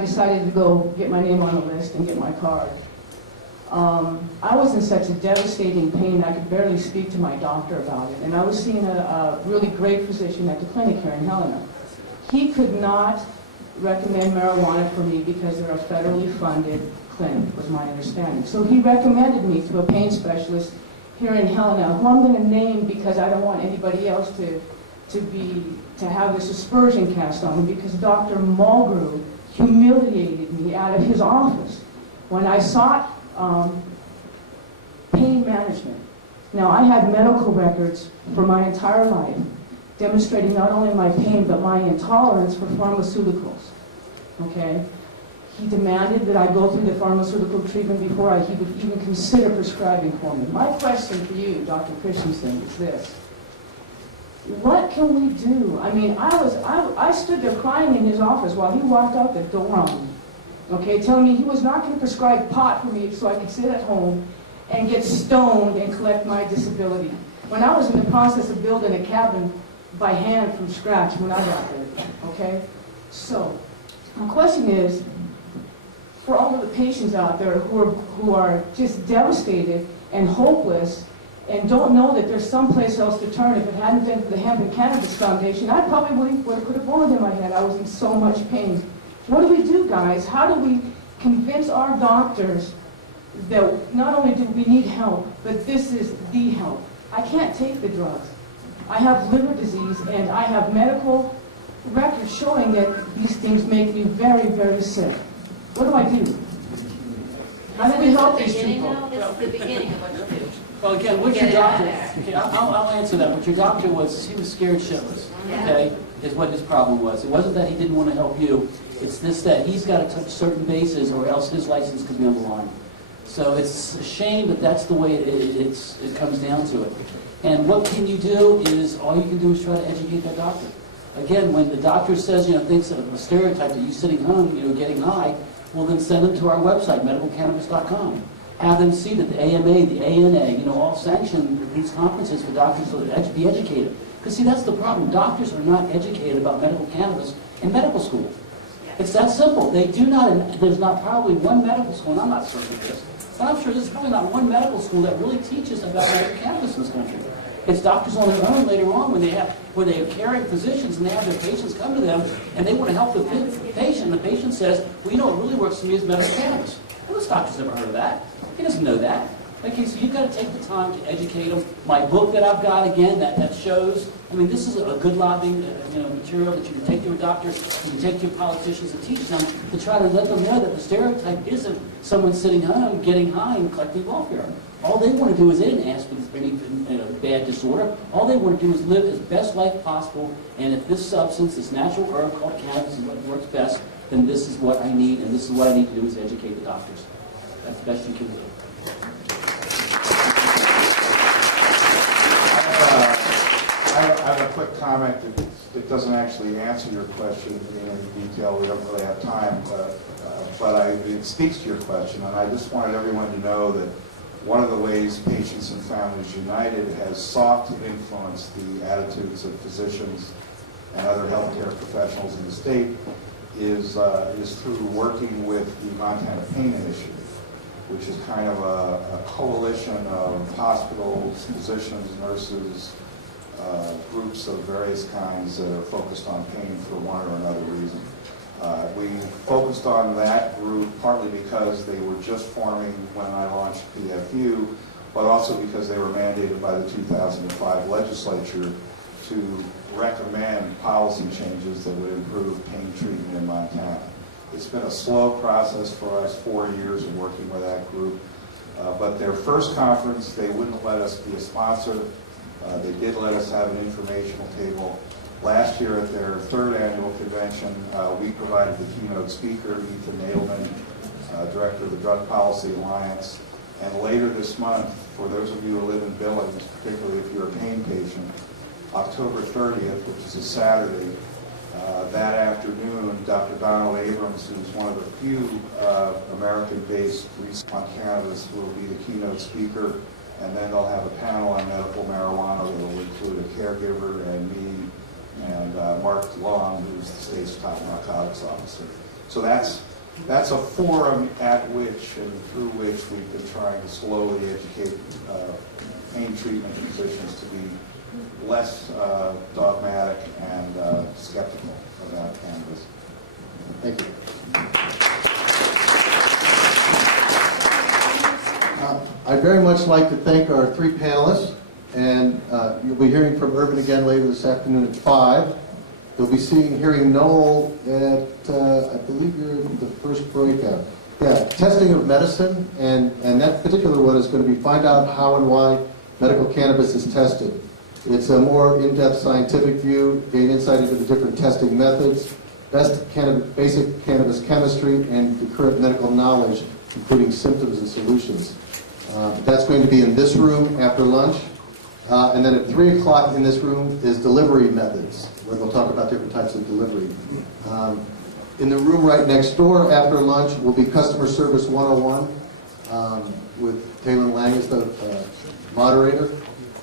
decided to go get my name on the list and get my card, I was in such a devastating pain I could barely speak to my doctor about it. And I was seeing a really great physician at the clinic here in Helena. He could not recommend marijuana for me because they're a federally funded clinic, was my understanding. So he recommended me to a pain specialist here in Helena, who I'm going to name because I don't want anybody else to have this aspersion cast on him, because Dr. Mulgrew humiliated me out of his office when I sought pain management. Now, I had medical records for my entire life demonstrating not only my pain but my intolerance for pharmaceuticals. Okay? He demanded that I go through the pharmaceutical treatment before he would even consider prescribing for me. My question for you, Dr. Christensen, is this. What can we do? I mean, I stood there crying in his office while he walked out the door on me, okay, telling me he was not going to prescribe pot for me so I could sit at home and get stoned and collect my disability, when I was in the process of building a cabin by hand from scratch when I got there, okay? So, my question is, for all of the patients out there who are just devastated and hopeless and don't know that there's someplace else to turn. If it hadn't been for the Hemp and Cannabis Foundation, I probably would have put a bullet in my head. I was in so much pain. What do we do, guys? How do we convince our doctors that not only do we need help, but this is the help? I can't take the drugs. I have liver disease, and I have medical records showing that these things make me very, very sick. What do I do? How do we help these people? This is the beginning of what you do. Well, again, what's your doctor? Okay, I'll answer that. What your doctor was, he was scared shitless, okay, is what his problem was. It wasn't that he didn't want to help you. It's this, that he's got to touch certain bases or else his license could be on the line. So it's a shame, but that's the way it comes down to it. And what can you do is, all you can do is try to educate that doctor. Again, when the doctor says, thinks of a stereotype that you sitting home, getting high, well, then send them to our website, medicalcannabis.com. Have them see that the AMA, the ANA, all sanction these conferences for doctors to be educated. Because see, that's the problem. Doctors are not educated about medical cannabis in medical school. It's that simple. They do not, there's not probably one medical school, and I'm not certain of this, but I'm sure there's probably not one medical school that really teaches about medical cannabis in this country. It's doctors on their own later on when they are caring physicians and they have their patients come to them and they want to help the patient. The patient says, well, what really works for me is medical cannabis. Well, this doctor's never heard of that. He doesn't know that. Okay, so you've got to take the time to educate them. My book that I've got, again, that shows, this is a good lobbying material that you can take to your doctors, you can take to your politicians and teach them to try to let them know that the stereotype isn't someone sitting home getting high and collecting welfare. All they want to do is, they didn't ask for any bad disorder. All they want to do is live his best life possible, and if this substance, this natural herb called cannabis, is what works best, then this is what I need, and this is what I need to do is educate the doctors. That's the best you can do. I have a quick comment that doesn't actually answer your question in any detail. We don't really have time, but it speaks to your question, and I just wanted everyone to know that one of the ways Patients and Families United has sought to influence the attitudes of physicians and other healthcare professionals in the state is through working with the Montana Pain Initiative, which is kind of a coalition of hospitals, physicians, nurses, groups of various kinds that are focused on pain for one or another reason. We focused on that group partly because they were just forming when I launched PFU, but also because they were mandated by the 2005 legislature to recommend policy changes that would improve pain treatment in Montana. It's been a slow process for us, 4 years of working with that group. But their first conference, they wouldn't let us be a sponsor. They did let us have an informational table. Last year at their third annual convention, we provided the keynote speaker, Ethan Nadelman, director of the Drug Policy Alliance. And later this month, for those of you who live in Billings, particularly if you're a pain patient, October 30th, which is a Saturday, that afternoon, Dr. Donald Abrams, who's one of the few American-based research on cannabis, will be the keynote speaker. And then they'll have a panel on medical marijuana that will include a caregiver and me and Marc Lee, who's the state's top narcotics officer. So that's a forum at which and through which we've been trying to slowly educate pain treatment physicians to be less dogmatic and skeptical about cannabis. Thank you. I'd very much like to thank our three panelists, and you'll be hearing from Irvin again later this afternoon at 5. You'll be hearing Noel at, I believe you're in the first breakout. Yeah, testing of medicine, and that particular one is going to be find out how and why medical cannabis is tested. It's a more in-depth scientific view, gain insight into the different testing methods, basic cannabis chemistry, and the current medical knowledge, including symptoms and solutions. That's going to be in this room after lunch. And then at 3 o'clock in this room is delivery methods, where we'll talk about different types of delivery. In the room right next door after lunch will be Customer Service 101 with Taylor Lang as the moderator.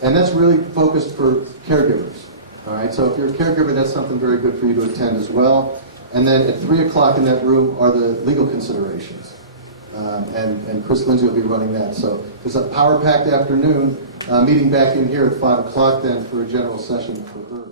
And that's really focused for caregivers. All right, so if you're a caregiver, that's something very good for you to attend as well. And then at 3 o'clock in that room are the legal considerations. And Chris Lindsay will be running that. So it's a power-packed afternoon, meeting back in here at 5 o'clock then for a general session for her.